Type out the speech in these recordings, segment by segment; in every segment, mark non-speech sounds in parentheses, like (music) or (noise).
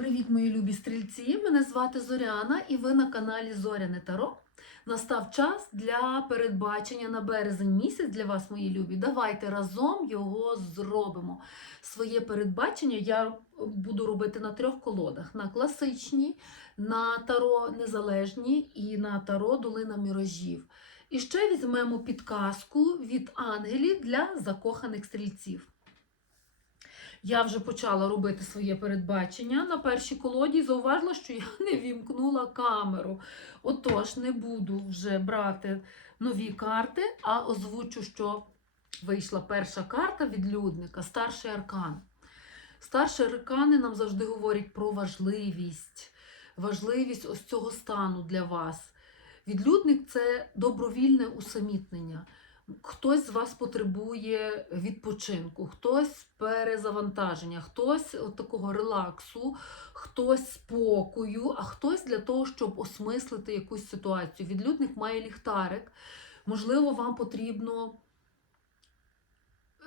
Привіт, мої любі стрільці! Мене звати Зоряна і ви на каналі Зоряне Таро. Настав час для передбачення на березень місяць для вас, мої любі. Давайте разом його зробимо. Своє передбачення я буду робити на трьох колодах: на класичній, на таро незалежній і на таро долина міражів. І ще візьмемо підказку від ангелів для закоханих стрільців. Я вже почала робити своє передбачення на першій колоді зауважила, що я не вімкнула камеру. Отож, не буду вже брати нові карти, а озвучу, що вийшла перша карта відлюдника, старший аркан. Старші аркани нам завжди говорять про важливість, важливість ось цього стану для вас. Відлюдник це добровільне усамітнення. Хтось з вас потребує відпочинку, хтось перезавантаження, хтось от такого релаксу, хтось спокою, а хтось для того, щоб осмислити якусь ситуацію. Відлюдник має ліхтарик. Можливо, вам потрібно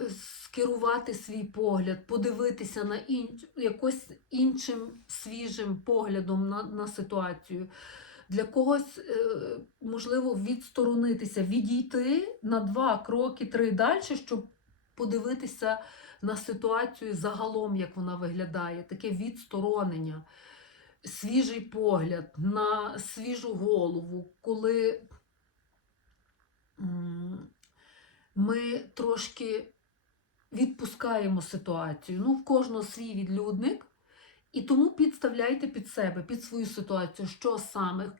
е, скерувати свій погляд, подивитися на інш... якось іншим свіжим поглядом на, на ситуацію для когось е, можливо відсторонитися, відійти на два кроки, три далі, щоб подивитися на ситуацію загалом, як вона виглядає, таке відсторонення, свіжий погляд на свіжу голову, коли ми трошки відпускаємо ситуацію. Ну, в кожного свій відлюдник. І тому підставляйте під себе, під свою ситуацію, що саме,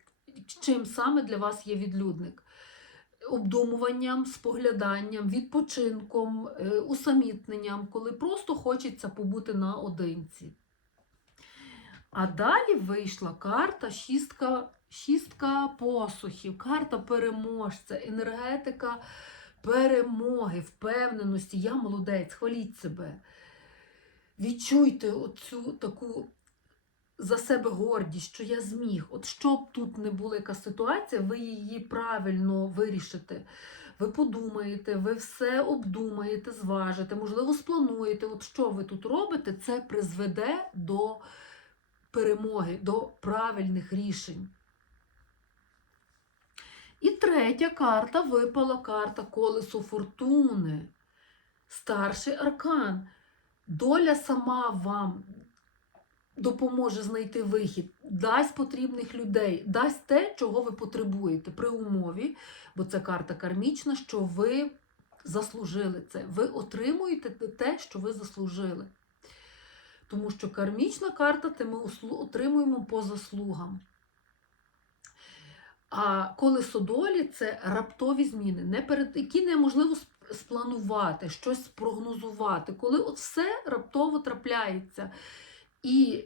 чим саме для вас є відлюдник. Обдумуванням, спогляданням, відпочинком, е, усамітненням, коли просто хочеться побути наодинці. А далі вийшла карта шістка, шістка посухів, карта переможця, енергетика перемоги, впевненості. Я молодець, хваліть себе. Відчуйте оцю таку за себе гордість, що я зміг. От що б тут не була яка ситуація, ви її правильно вирішите. Ви подумаєте, ви все обдумаєте, зважите, можливо, сплануєте. От що ви тут робите, це призведе до перемоги, до правильних рішень. І третя карта випала карта Колесо Фортуни. Старший аркан. Доля сама вам допоможе знайти вихід, дасть потрібних людей, дасть те, чого ви потребуєте при умові, бо це карта кармічна, що ви заслужили це. Ви отримуєте те, що ви заслужили. Тому що кармічна карта, це ми отримуємо по заслугам. А колесо долі це раптові зміни, які неможливо спланувати, щось спрогнозувати, коли от все раптово трапляється. І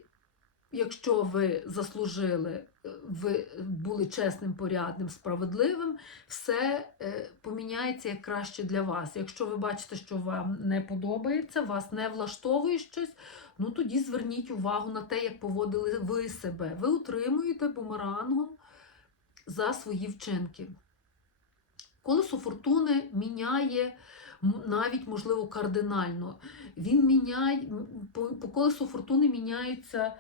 якщо ви заслужили, ви були чесним, порядним, справедливим, все е, поміняється як краще для вас. Якщо ви бачите, що вам не подобається, вас не влаштовує щось, ну тоді зверніть увагу на те, як поводили ви себе. Ви утримуєте бумерангом за свої вчинки. Колесо фортуни міняє навіть, можливо, кардинально. Він міняє, по, по колесу фортуни міняється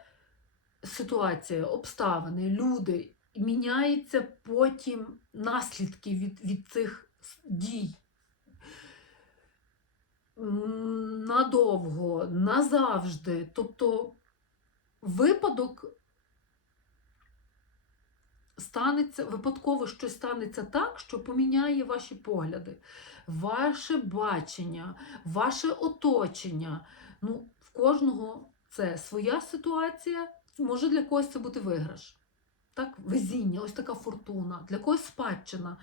ситуація, обставини, люди. Міняються потім наслідки від, від цих дій. Надовго, назавжди. Тобто випадок станеться, випадково щось станеться так, що поміняє ваші погляди, ваше бачення, ваше оточення. Ну, В кожного це своя ситуація, може для когось це бути виграш. Так, Везіння, ось така фортуна, для когось спадщина.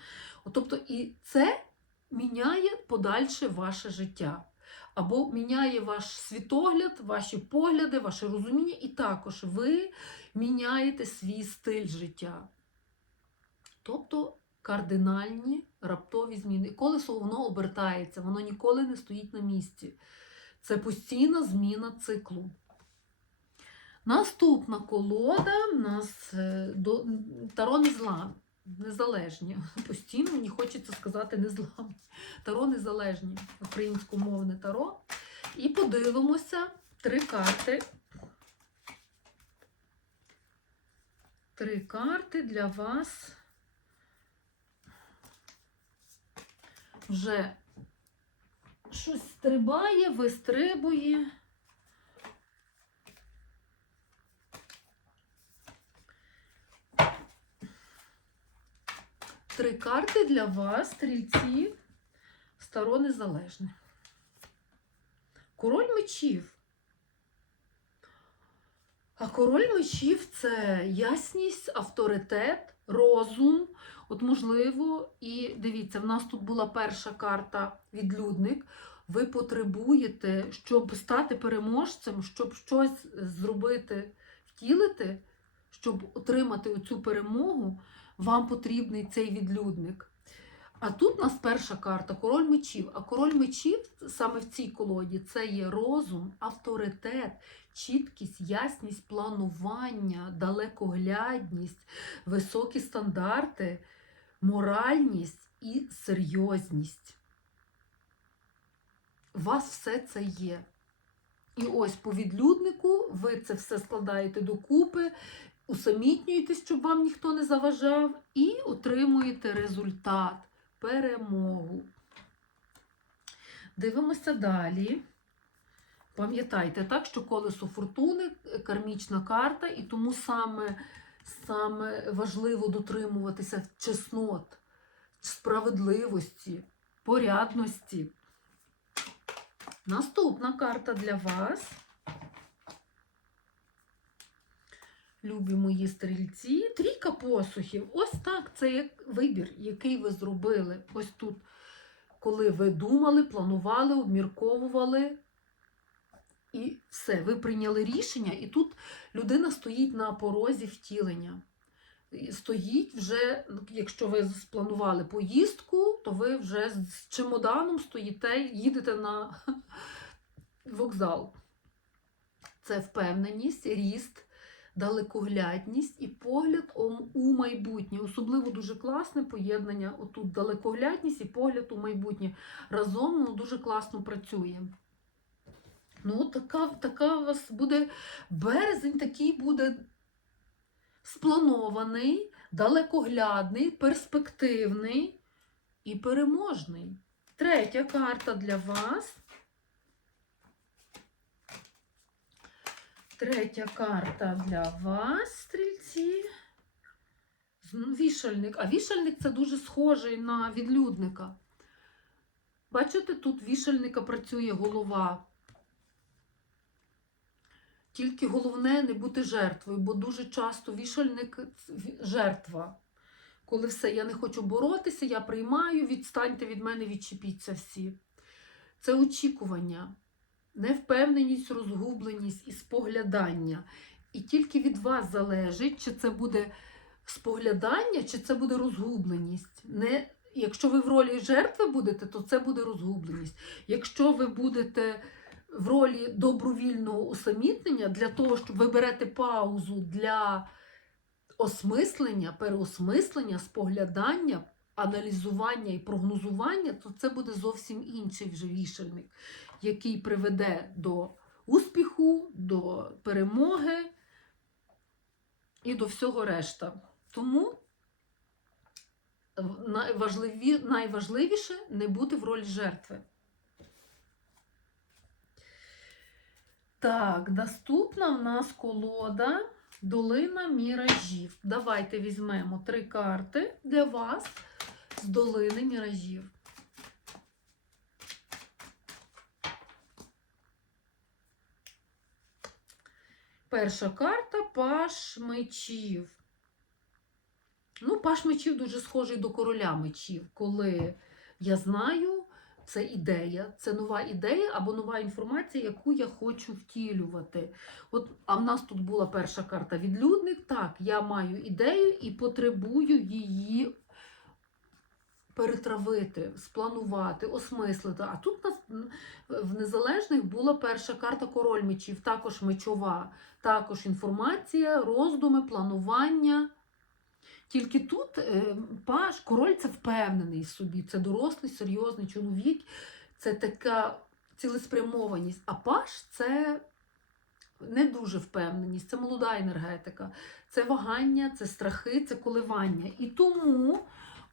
Тобто, і це міняє подальше ваше життя. Або міняє ваш світогляд, ваші погляди, ваше розуміння, і також ви міняєте свій стиль життя. Тобто кардинальні раптові зміни. Колесо воно обертається, воно ніколи не стоїть на місці. Це постійна зміна циклу. Наступна колода у нас е, до, таро незлам, незалежні. (laughs) Постійно мені хочеться сказати незламні. Таро незалежні, українськомовне таро. І подивимося три карти Три карти для вас. Вже щось стрибає, вистрибує. Три карти для вас, стрільці, старо незалежне. Король мечів. А король мечів це ясність, авторитет, розум. От, можливо, і дивіться, в нас тут була перша карта відлюдник. Ви потребуєте, щоб стати переможцем, щоб щось зробити, втілити, щоб отримати оцю перемогу, вам потрібний цей відлюдник. А тут у нас перша карта король мечів. А король мечів саме в цій колоді це є розум, авторитет, чіткість, ясність планування, далекоглядність, високі стандарти, моральність і серйозність. У вас все це є. І ось по відлюднику ви це все складаєте докупи, усамітнюєтесь, щоб вам ніхто не заважав, і отримуєте результат, перемогу. Дивимося далі. Пам'ятайте, так, що колесо фортуни кармічна карта, і тому саме, саме важливо дотримуватися чеснот, справедливості, порядності. Наступна карта для вас. Любі мої стрільці. Трійка посухів. Ось так, це як вибір, який ви зробили. Ось тут, коли ви думали, планували, обмірковували. І все, ви прийняли рішення, і тут людина стоїть на порозі втілення. Стоїть вже, ну, якщо ви спланували поїздку, то ви вже з чемоданом стоїте, їдете на (laughs) вокзал. Це впевненість, ріст, далекоглядність і погляд у майбутнє. Особливо дуже класне поєднання. Отут далекоглядність і погляд у майбутнє. Разом воно дуже класно працює. Ну, така, така у вас буде березень, такий буде спланований, далекоглядний, перспективний і переможний. Третя карта для вас. Третя карта для вас, стрільці. Вішальник. А вішальник це дуже схожий на відлюдника. Бачите, тут вішальника працює голова. Тільки головне не бути жертвою, бо дуже часто вішальник жертва. Коли все, я не хочу боротися, я приймаю, відстаньте від мене, відчепіться всі. Це очікування, невпевненість, розгубленість і споглядання. І тільки від вас залежить, чи це буде споглядання, чи це буде розгубленість. Не, якщо ви в ролі жертви будете, то це буде розгубленість. Якщо ви будете в ролі добровільного усамітнення для того, щоб ви берете паузу для осмислення, переосмислення, споглядання, аналізування і прогнозування, то це буде зовсім інший вже вішальник, який приведе до успіху, до перемоги і до всього решта. Тому найважливіше не бути в ролі жертви. Так, наступна в нас колода Долина міражів. Давайте візьмемо три карти для вас з долини міражів. Перша карта Паш мечів. Ну, Паш мечів дуже схожий до короля мечів, коли я знаю, це ідея, це нова ідея або нова інформація, яку я хочу втілювати. От, а в нас тут була перша карта відлюдник. Так, я маю ідею і потребую її перетравити, спланувати, осмислити. А тут нас в незалежних була перша карта король мечів, також мечова, також інформація, роздуми, планування. Тільки тут е, паш, король це впевнений собі, це дорослий, серйозний чоловік, це така цілеспрямованість. А паш це не дуже впевненість, це молода енергетика, це вагання, це страхи, це коливання. І тому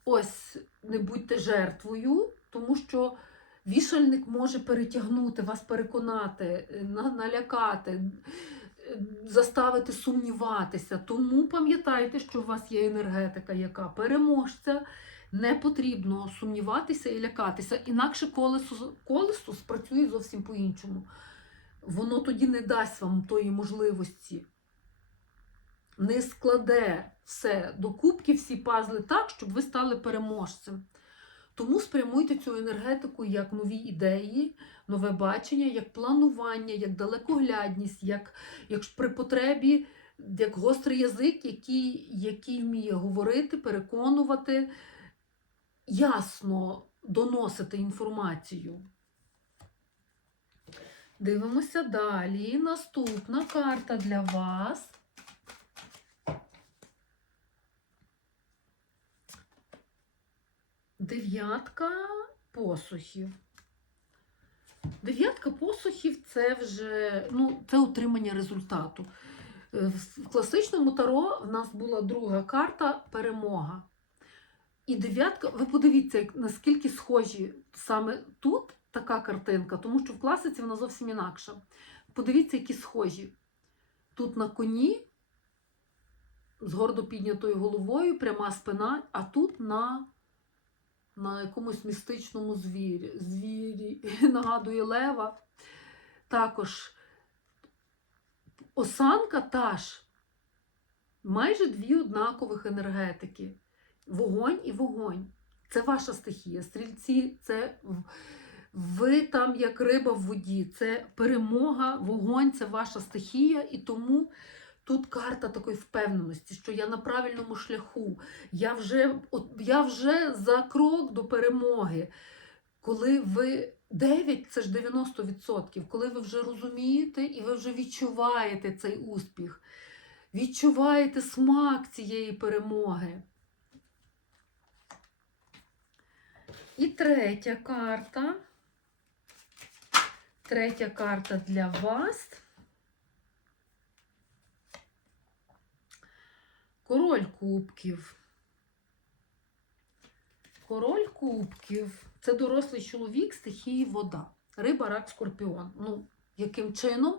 ось не будьте жертвою, тому що вішальник може перетягнути, вас переконати, е, налякати, заставити сумніватися. Тому пам'ятайте, що у вас є енергетика, яка переможця. Не потрібно сумніватися і лякатися, інакше колесо, колесо спрацює зовсім по-іншому. Воно тоді не дасть вам тої можливості, не складе все до кубки, всі пазли так, щоб ви стали переможцем. Тому спрямуйте цю енергетику як нові ідеї, нове бачення, як планування, як далекоглядність, як, як при потребі, як гострий язик, який, який вміє говорити, переконувати, ясно доносити інформацію. Дивимося далі. Наступна карта для вас. Дев'ятка посухів. Дев'ятка посухів це вже ну, це отримання результату. Е, В класичному таро в нас була друга карта перемога. І дев'ятка, ви подивіться, наскільки схожі саме тут така картинка, тому що в класиці вона зовсім інакша. Подивіться, які схожі. Тут на коні з гордо піднятою головою, пряма спина, а тут на, на якомусь містичному звірі. звірі. (laughs) Нагадує лева. Також осанка та ж. Майже дві однакових енергетики. Вогонь і вогонь. Це ваша стихія. Стрільці це ви там як риба в воді. Це перемога, вогонь це ваша стихія, і тому тут карта такої впевненості, що я на правильному шляху. Я вже, я вже за крок до перемоги. Коли ви 9 це ж 90%, коли ви вже розумієте і ви вже відчуваєте цей успіх, відчуваєте смак цієї перемоги. І третя карта. Третя карта для вас. Король кубків. Король кубків це дорослий чоловік стихії вода. Риба, рак, скорпіон. Ну, яким чином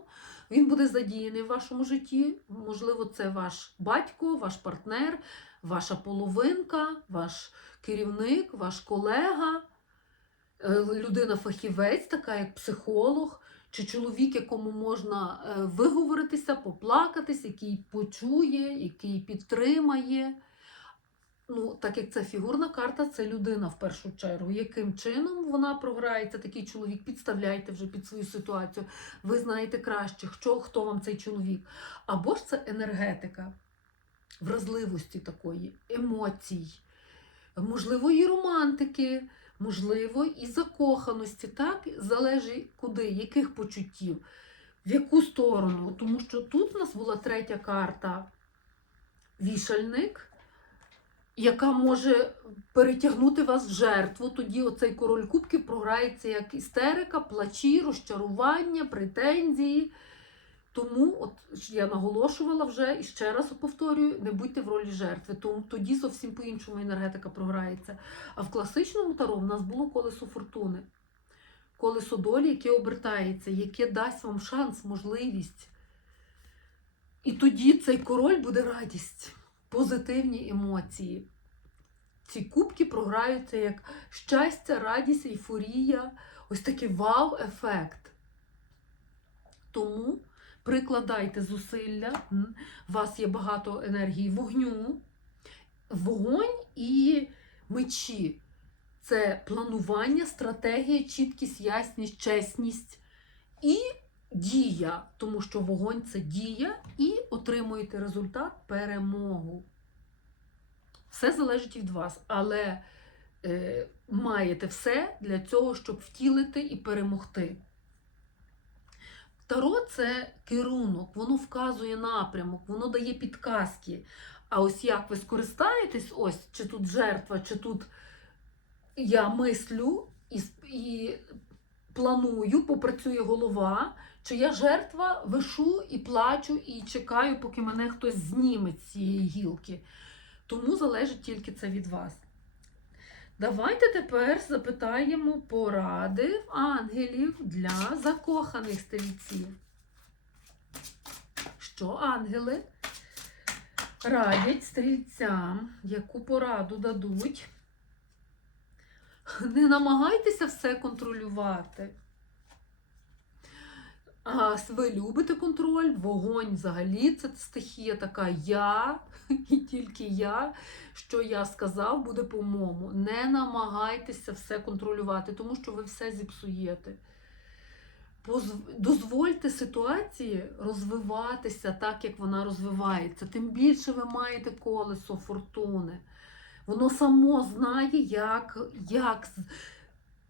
він буде задіяний в вашому житті? Можливо, це ваш батько, ваш партнер, ваша половинка, ваш керівник, ваш колега, е, людина-фахівець, така як психолог, чи чоловік, якому можна е, виговоритися, поплакатись, який почує, який підтримає. Ну, так як це фігурна карта, це людина в першу чергу. Яким чином вона програється, такий чоловік, підставляйте вже під свою ситуацію. Ви знаєте краще, що, хто вам цей чоловік. Або ж це енергетика вразливості такої, емоцій, можливо, і романтики, можливо, і закоханості. Так залежить куди, яких почуттів, в яку сторону. Тому що тут у нас була третя карта вішальник, яка може перетягнути вас в жертву. Тоді оцей король кубків програється як істерика, плачі, розчарування, претензії. Тому, от я наголошувала вже і ще раз повторюю, не будьте в ролі жертви. Тоді зовсім по-іншому енергетика програється. А в класичному таро в нас було колесо фортуни, колесо долі, яке обертається, яке дасть вам шанс, можливість. І тоді цей король буде радість, позитивні емоції. Ці кубки програються як щастя, радість, ейфорія, ось такий вау-ефект. Тому прикладайте зусилля, у вас є багато енергії вогню, вогонь і мечі. Це планування, стратегія, чіткість, ясність, чесність і дія, тому що вогонь це дія, і отримуєте результат перемогу. Все залежить від вас, але е, маєте все для цього, щоб втілити і перемогти. Таро це керунок, воно вказує напрямок, воно дає підказки. А ось як ви скористаєтесь, ось чи тут жертва, чи тут я мислю і, і планую, попрацює голова, Чи я жертва, вишу і плачу, і чекаю, поки мене хтось зніме з цієї гілки. Тому залежить тільки це від вас. Давайте тепер запитаємо поради ангелів для закоханих стрільців. Що ангели радять стрільцям, яку пораду дадуть? Не намагайтеся все контролювати. А ви любите контроль, вогонь взагалі це стихія така я, (laughs) і тільки я, що я сказав, буде по-моєму. Не намагайтеся все контролювати, тому що ви все зіпсуєте. Дозвольте ситуації розвиватися так, як вона розвивається. Тим більше ви маєте колесо фортуни. Воно само знає, як, як,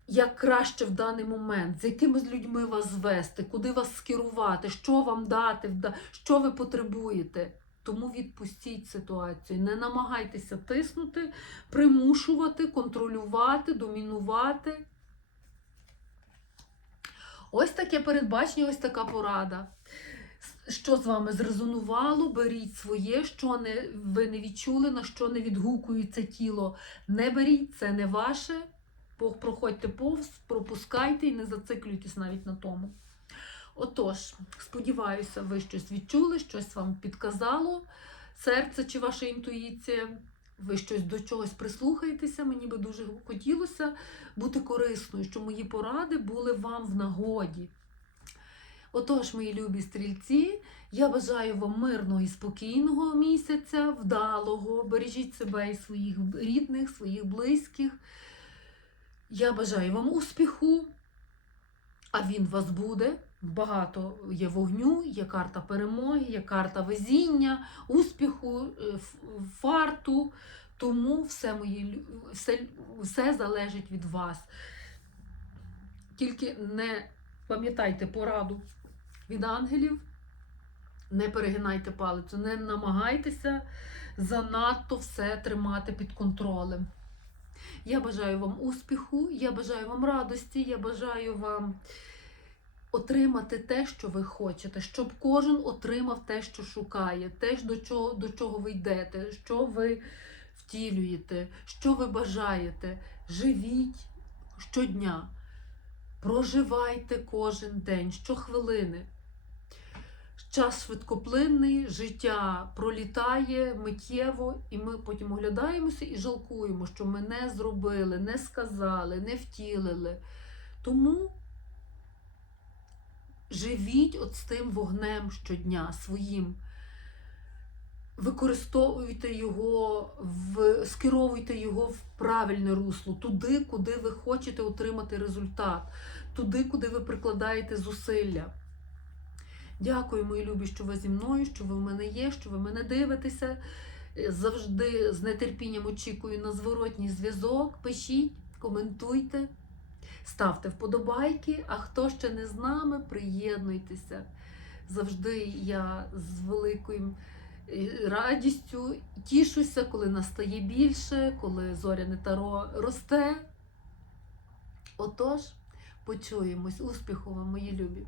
як краще в даний момент, з якими з людьми вас звести, куди вас скерувати, що вам дати, що ви потребуєте. Тому відпустіть ситуацію. Не намагайтеся тиснути, примушувати, контролювати, домінувати. Ось таке передбачення, ось така порада. Що з вами зрезонувало, беріть своє, що не, ви не відчули, на що не відгукується тіло. Не беріть, це не ваше. Проходьте повз, пропускайте і не зациклюйтесь навіть на тому. Отож, сподіваюся, ви щось відчули, щось вам підказало серце чи ваша інтуїція. Ви щось до чогось прислухаєтеся. Мені би дуже хотілося бути корисною, щоб мої поради були вам в нагоді. Отож, мої любі стрільці, я бажаю вам мирного і спокійного місяця, вдалого. Бережіть себе і своїх рідних, своїх близьких. Я бажаю вам успіху, а він вас буде. Багато є вогню, є карта перемоги, є карта везіння, успіху, е, фарту. Тому все, мої, все, все залежить від вас. Тільки не пам'ятайте пораду від ангелів, не перегинайте палицю, не намагайтеся занадто все тримати під контролем. Я бажаю вам успіху, я бажаю вам радості, я бажаю вам отримати те, що ви хочете, щоб кожен отримав те, що шукає, те, до чого, до чого ви йдете, що ви втілюєте, що ви бажаєте. Живіть щодня. Проживайте кожен день, щохвилини. Час швидкоплинний, життя пролітає миттєво, і ми потім оглядаємося і жалкуємо, що ми не зробили, не сказали, не втілили. Тому живіть от з тим вогнем щодня своїм. Використовуйте його, в, скеровуйте його в правильне русло, туди, куди ви хочете отримати результат, туди, куди ви прикладаєте зусилля. Дякую, мої любі, що ви зі мною, що ви в мене є, що ви мене дивитеся. Завжди з нетерпінням очікую на зворотній зв'язок. Пишіть, коментуйте, ставте вподобайки. А хто ще не з нами, приєднуйтеся. Завжди я з великою е, радістю тішуся, коли настає більше, коли зоряне таро росте. Отож, почуємось. Успіху вам, мої любі!